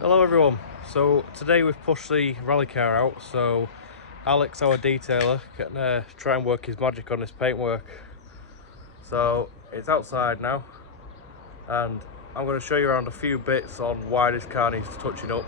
Hello everyone, so today we've pushed the rally car out, so Alex, our detailer, can try and work his magic on this paintwork. So it's outside now and I'm going to show you around a few bits on why this car needs touching up.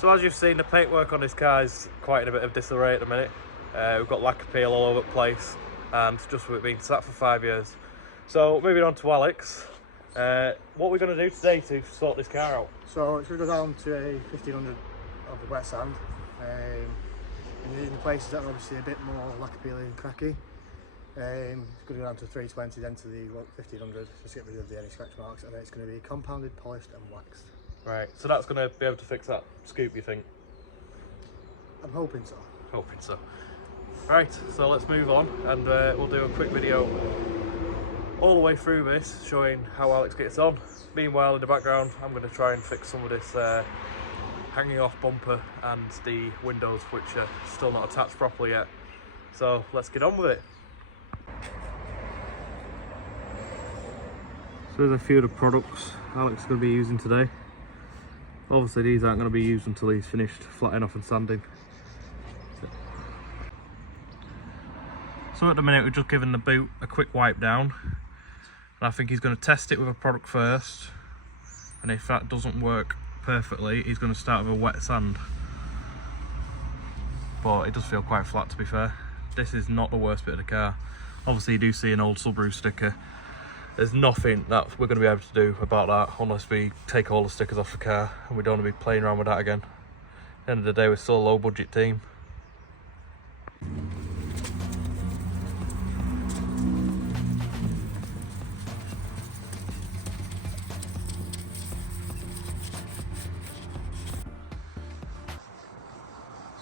So as you've seen, the paintwork on this car is quite in a bit of disarray at the minute. We've got lacquer peel all over the place, and just with it being sat for 5 years. So moving on to Alex, what we're going to do today to sort this car out. So it's going to go down to a 1500 of the wet sand, and in the places that are obviously a bit more lacquer peely and cracky. It's going to go down to 320, then to the 1500, just to get rid of any scratch marks, and then it's going to be compounded, polished and waxed. Right, so that's going to be able to fix that scoop, you think? I'm hoping so. Hoping so. Right, so let's move on and we'll do a quick video all the way through this, showing how Alex gets on. Meanwhile, in the background, I'm going to try and fix some of this hanging off bumper and the windows, which are still not attached properly yet. So let's get on with it. So there's a few of the products Alex is going to be using today. Obviously these aren't going to be used until he's finished flattening off and sanding. So at the minute we're just giving the boot a quick wipe down. And I think he's going to test it with a product first. And if that doesn't work perfectly, he's going to start with a wet sand. But it does feel quite flat, to be fair. This is not the worst bit of the car. Obviously you do see an old Subaru sticker. There's nothing that we're going to be able to do about that unless we take all the stickers off the car, and we don't want to be playing around with that again. At the end of the day, we're still a low budget team.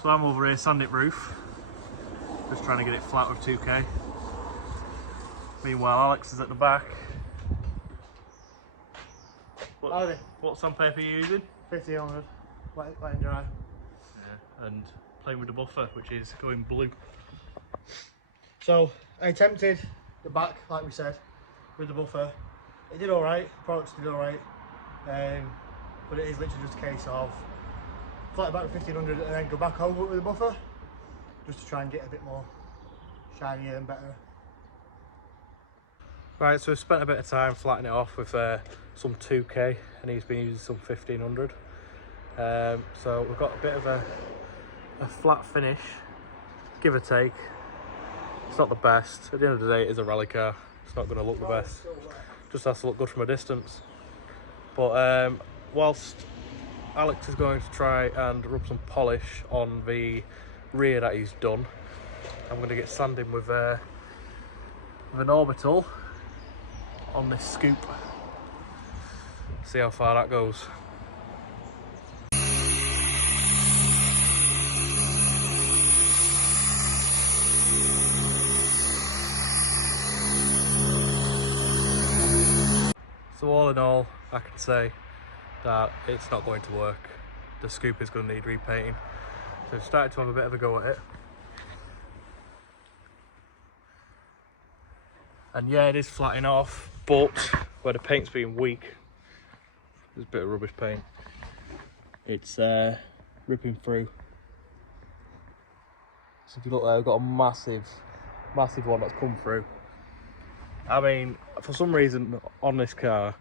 So I'm over here sanding roof, just trying to get it flat with 2K. Meanwhile, Alex is at the back. What sandpaper are you using? 1500, wet and dry. Yeah, and playing with the buffer, which is going blue. So I attempted the back, like we said, with the buffer. It did alright, the products did alright, but it is literally just a case of flat back with 1500 and then go back over it with the buffer, just to try and get a bit more shinier and better. Right, so we've spent a bit of time flattening it off with some 2K, and he's been using some 1500. So we've got a bit of a flat finish, give or take. It's not the best. At the end of the day, it is a rally car. It's not going to look the best. Just has to look good from a distance. But whilst Alex is going to try and rub some polish on the rear that he's done, I'm going to get sanding with an orbital on this scoop. See how far that goes. So all in all, I can say that it's not going to work. The scoop is going to need repainting. So I've started to have a bit of a go at it. And yeah, it is flattening off, but where the paint's being weak, there's a bit of rubbish paint. It's ripping through. So if you look there, I've got a massive one that's come through. I mean, for some reason on this car,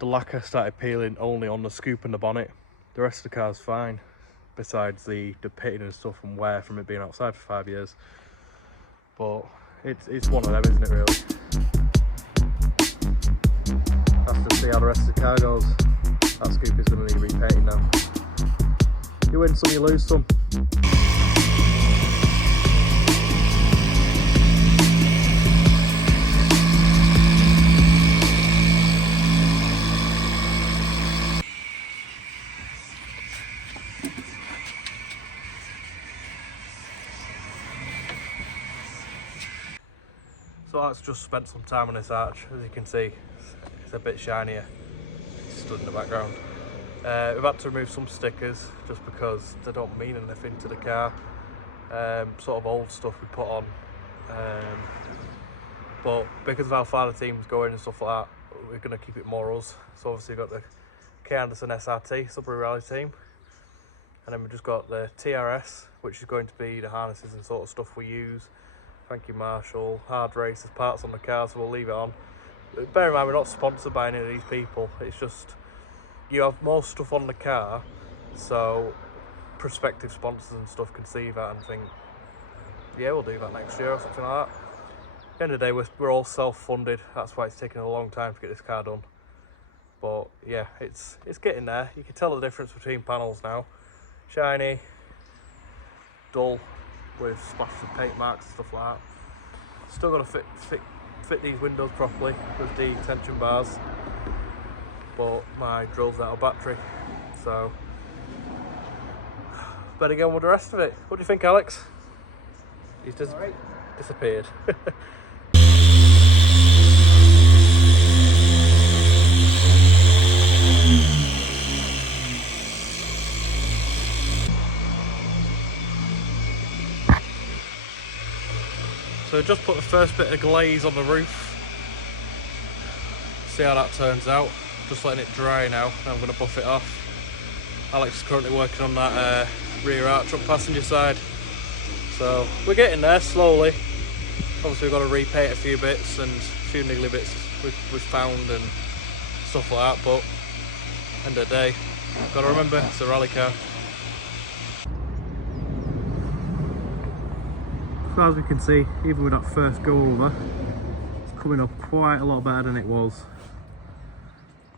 the lacquer started peeling only on the scoop and the bonnet. The rest of the car's fine, besides the pitting and stuff and wear from it being outside for 5 years. But it's one of them, isn't it, really? Have to see how the rest of the car goes. That scoop is going to need repainting now. You win some, you lose some. So Alex just spent some time on this arch. As you can see, it's a bit shinier. It's stood in the background. We've had to remove some stickers just because they don't mean anything to the car. Sort of old stuff we put on. But because of how far the team's going and stuff like that, we're going to keep it more us. So obviously we've got the K Anderson SRT, Subaru Rally team. And then we've just got the TRS, which is going to be the harnesses and sort of stuff we use. Thank you, Marshall. Hard Racers parts on the car, so we'll leave it on. Bear in mind, we're not sponsored by any of these people. It's just, you have more stuff on the car, so prospective sponsors and stuff can see that and think, yeah, we'll do that next year or something like that. At the end of the day, we're all self-funded. That's why it's taken a long time to get this car done. But yeah, it's getting there. You can tell the difference between panels now. Shiny, dull, with splashes of paint marks and stuff like that. Still got to fit these windows properly with the tension bars, but my drill's out of battery, so better get on with the rest of it. What do you think, Alex? He's just disappeared. So just put the first bit of glaze on the roof. See how that turns out. Just letting it dry now. Now I'm going to buff it off. Alex is currently working on that rear arch up passenger side. So we're getting there slowly. Obviously we've got to repaint a few bits and a few niggly bits we've found and stuff like that. But end of the day, got to remember it's a rally car. So as we can see, even with that first go over, it's coming up quite a lot better than it was.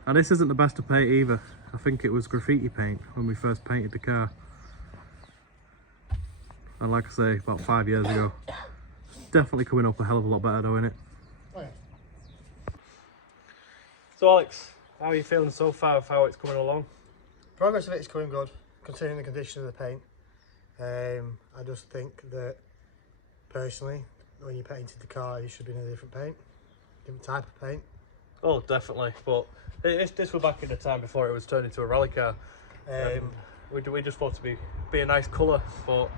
And this isn't the best of paint either. I think it was graffiti paint when we first painted the car. And like I say, about 5 years ago. It's definitely coming up a hell of a lot better though, innit? Oh, yeah. So Alex, how are you feeling so far of how it's coming along? Progress of it is coming good, considering the condition of the paint. I just think that personally, when you painted the car, you should be in a different paint, different type of paint. Oh, definitely. But this was back in the time before it was turned into a rally car. We just thought to be a nice colour, but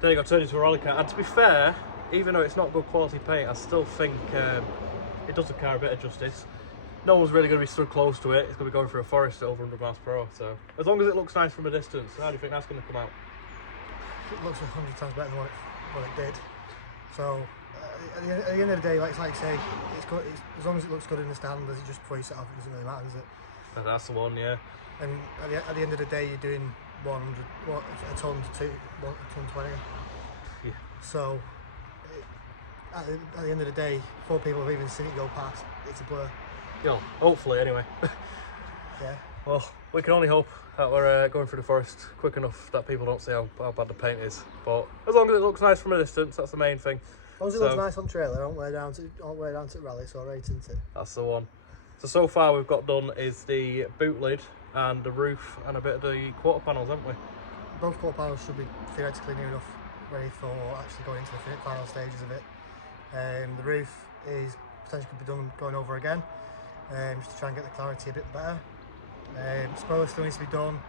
then it got turned into a rally car. And to be fair, even though it's not good quality paint, I still think it does the car a bit of justice. No one's really going to be stood close to it. It's going to be going through a forest at over 100 miles per hour. So as long as it looks nice from a distance, how do you think that's going to come out? It looks 100 times better than what it did. So at the end of the day, like I say, it's good. As long as it looks good in the stand, as it just before you set off, it doesn't really matter, does it? That's the one, yeah. And at the end of the day, you're doing 100, a ton to 1 ton 20. Yeah. So at the end of the day, 4 people have even seen it go past. It's a blur. Yeah, hopefully anyway. Yeah. Well, we can only hope that we're going through the forest quick enough that people don't see how bad the paint is. But as long as it looks nice from a distance, that's the main thing. As long as it looks nice on trailer, don't wear down to rally, so right into it. That's the one. So far we've got done is the boot lid and the roof and a bit of the quarter panels, haven't we? Both quarter panels should be theoretically near enough ready for actually going into the final stages of it. The roof is potentially could be done going over again, just to try and get the clarity a bit better. Spoiler still needs to be done.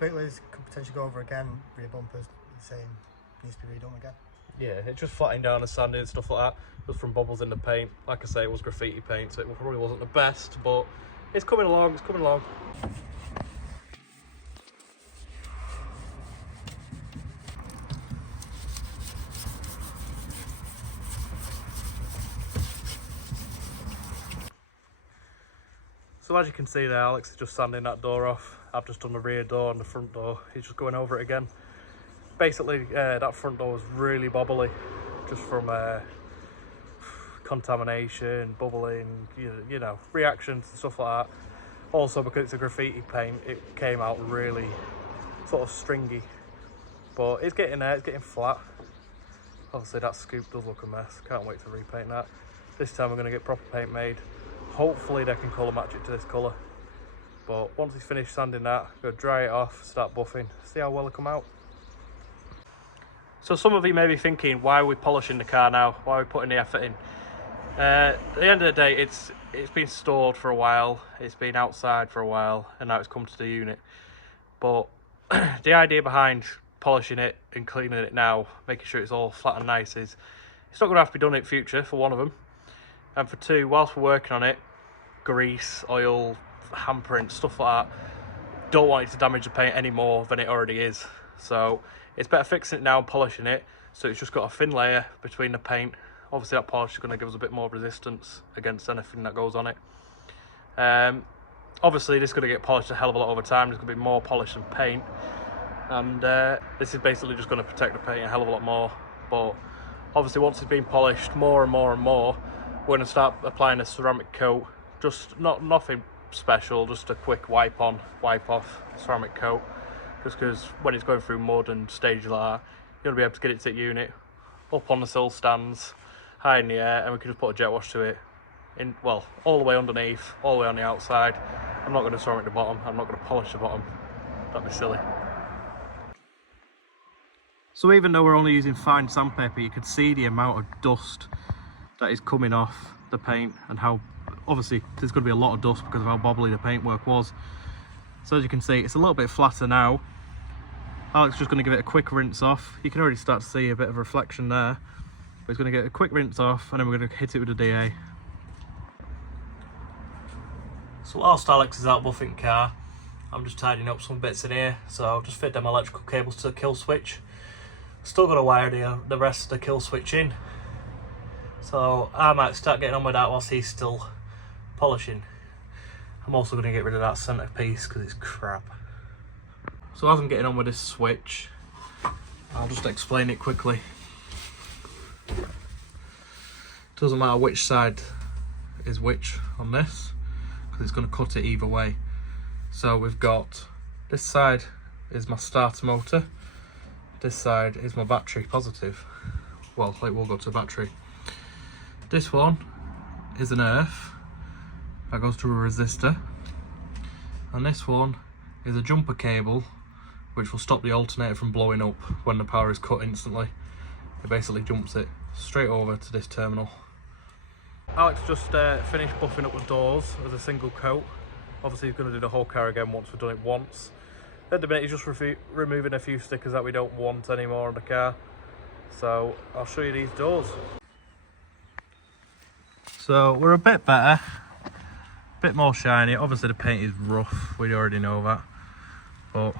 Boot lids could potentially go over again. Rear bumpers, the same, needs to be redone again. Yeah, it's just flattening down and sanding and stuff like that. Just from bubbles in the paint. Like I say, it was graffiti paint, so it probably wasn't the best, but it's coming along, it's coming along. So as you can see there, Alex is just sanding that door off. I've just done the rear door and the front door. He's just going over it again. Basically, that front door was really bobbly, just from contamination, bubbling, you know, reactions and stuff like that. Also, because it's a graffiti paint, it came out really sort of stringy. But it's getting there, it's getting flat. Obviously, that scoop does look a mess. Can't wait to repaint that. This time we're going to get proper paint made. Hopefully they can colour match it to this colour. But once he's finished sanding that, go dry it off, start buffing, see how well it come out. So some of you may be thinking, why are we polishing the car now? Why are we putting the effort in? At the end of the day, it's been stored for a while, it's been outside for a while, and now it's come to the unit. But the idea behind polishing it and cleaning it now, making sure it's all flat and nice, is it's not going to have to be done in future, for one of them. And for two, whilst we're working on it, grease, oil, handprint, stuff like that, don't want it to damage the paint any more than it already is. So it's better fixing it now and polishing it, so it's just got a thin layer between the paint. Obviously that polish is going to give us a bit more resistance against anything that goes on it. Obviously this is going to get polished a hell of a lot over time. There's going to be more polish than paint, and this is basically just going to protect the paint a hell of a lot more. But obviously once it's been polished more and more and more, we're going to start applying a ceramic coat. Just nothing special, just a quick wipe on, wipe off ceramic coat, just because when it's going through mud and stages like that, you're going to be able to get it to the unit, up on the sill stands, high in the air, and we can just put a jet wash to it, well, all the way underneath, all the way on the outside. I'm not going to ceramic the bottom, I'm not going to polish the bottom, that'd be silly. So even though we're only using fine sandpaper, you can see the amount of dust that is coming off the paint, and how obviously there's going to be a lot of dust because of how bobbly the paintwork was. So as you can see, it's a little bit flatter now. Alex is just going to give it a quick rinse off. You can already start to see a bit of reflection there, but he's going to get a quick rinse off, and then we're going to hit it with a DA. So whilst Alex is out buffing car, I'm just tidying up some bits in here. So I'll just fit them electrical cables to the kill switch. Still got to wire the rest of the kill switch in. So I might start getting on with that whilst he's still polishing. I'm also going to get rid of that centre piece because it's crap. So as I'm getting on with this switch, I'll just explain it quickly. Doesn't matter which side is which on this, because it's going to cut it either way. So we've got this side is my starter motor, this side is my battery positive. Well, it will go to the battery. This one is an earth that goes to a resistor, and this one is a jumper cable which will stop the alternator from blowing up when the power is cut instantly. It basically jumps it straight over to this terminal. Alex just finished buffing up the doors as a single coat. Obviously he's going to do the whole car again once we've done it once. At the minute he's just removing a few stickers that we don't want anymore on the car. So I'll show you these doors. So we're a bit better, a bit more shiny. Obviously the paint is rough, we already know that. But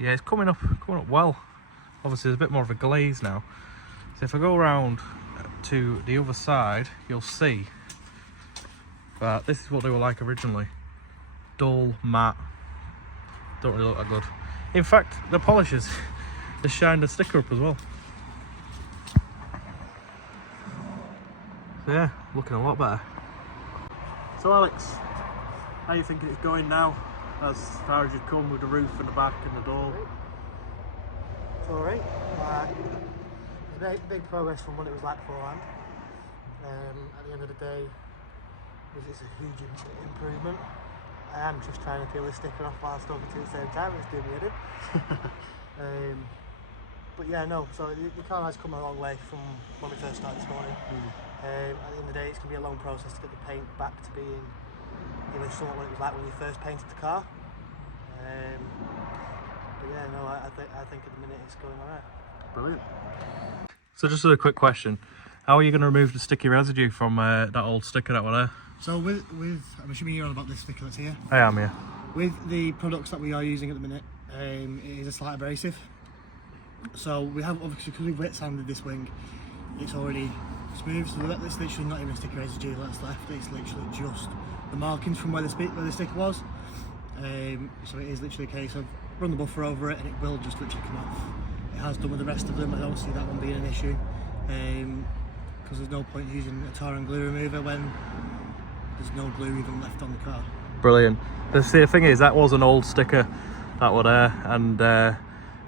yeah, it's coming up well. Obviously there's a bit more of a glaze now. So if I go around to the other side, you'll see that this is what they were like originally. Dull, matte, don't really look that good. In fact, the polishes, they shined the sticker up as well. So yeah, looking a lot better. So Alex, how are you thinking it's going now? As far as you've come with the roof and the back and the door? It's alright. It's big progress from what it was like beforehand. At the end of the day, it's a huge improvement. I am just trying to peel this sticker off whilst talking to you at the same time. It's doing me in. But yeah, no, so the car has come a long way from when we first started this morning. At the end of the day, it's going to be a long process to get the paint back to being somewhat what it was like when you first painted the car. But yeah, no, I think at the minute it's going alright. Brilliant. So just a quick question. How are you going to remove the sticky residue from that old sticker that were there? So with I'm assuming you're on about this sticker that's here? I am, yeah. With the products that we are using at the minute, it is a slight abrasive. So we have, obviously, because we've wet sanded this wing, it's already smooth, so that's literally not even a sticker residue that's left, it's literally just the markings from where the sticker was. So it is literally a case of run the buffer over it and it will just literally come off. It has done with the rest of them. I don't see that one being an issue, because there's no point using a tar and glue remover when there's no glue even left on the car. Brilliant. The thing is, that was an old sticker that were there, and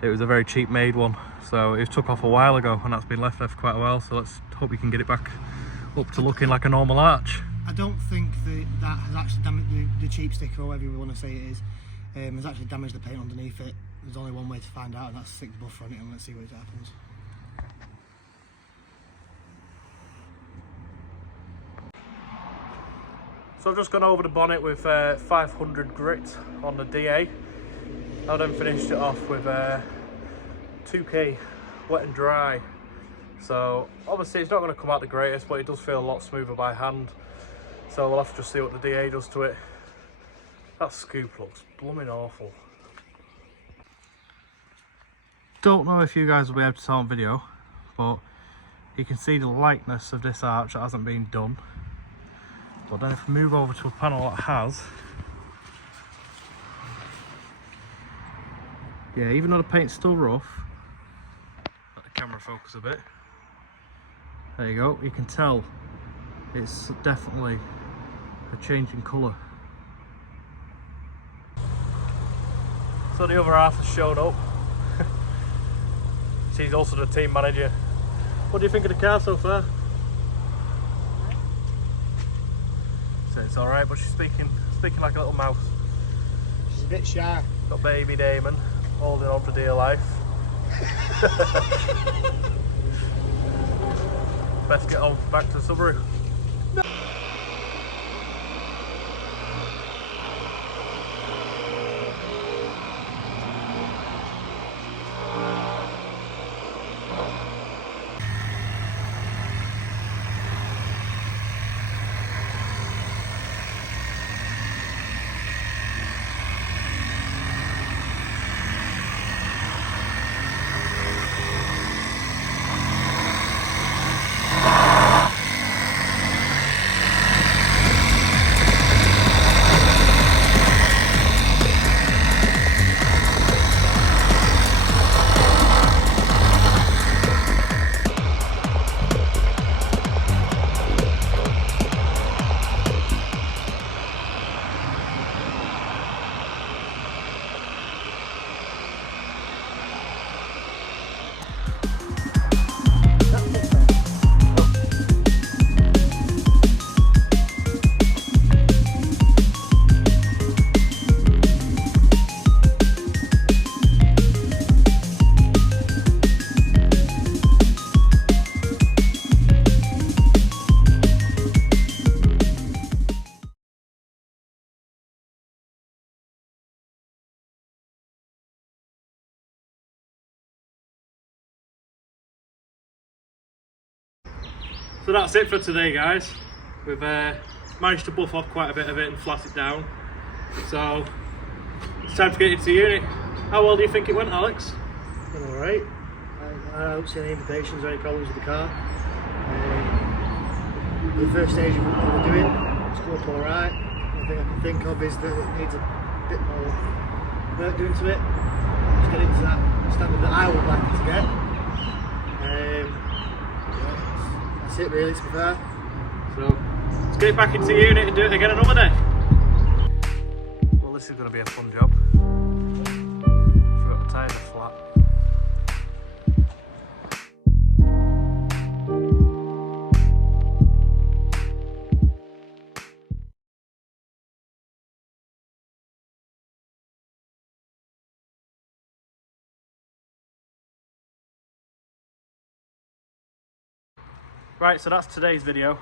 it was a very cheap made one, so it took off a while ago and that's been left there for quite a while, so let's hope we can get it back up to looking like a normal arch. I don't think that has actually damaged the cheap sticker, or whatever you want to say it is, has actually damaged the paint underneath it. There's only one way to find out, and that's to stick the buffer on it and let's see what happens. So I've just gone over the bonnet with 500 grit on the DA. I then finished it off with 2K wet and dry. So obviously it's not going to come out the greatest, but it does feel a lot smoother by hand. So we'll have to just see what the DA does to it. That scoop looks blooming awful. Don't know if you guys will be able to tell on video, but you can see the lightness of this arch that hasn't been done. But then if we move over to a panel that has, yeah, even though the paint's still rough, let the camera focus a bit. There you go, you can tell it's definitely a change in colour. So the other half has showed up. She's also the team manager. What do you think of the car so far? So it's alright, but she's speaking like a little mouse. She's a bit shy. Got baby Damon holding on for dear life. Best get on back to the Subaru. So that's it for today, guys. We've managed to buff off quite a bit of it and flat it down. So it's time to get into the unit. How well do you think it went, Alex? Went alright. I don't see any implications or any problems with the car. The first stage of what we're doing, it's come up alright. The thing I can think of is that it needs a bit more work doing to it to get it to that standard that I would like it to get. That's it really, to be fair. So let's get it back into the unit and do it again another day. Well, this is going to be a fun job. Forgot the tyres are flat. Right, so that's today's video.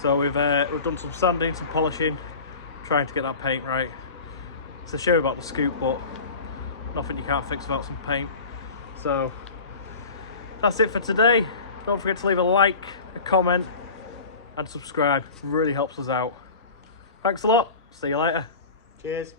So we've done some sanding, some polishing, trying to get that paint right. It's a shame about the scoop, but nothing you can't fix without some paint. So that's it for today. Don't forget to leave a like, a comment and subscribe. It really helps us out. Thanks a lot. See you later. Cheers.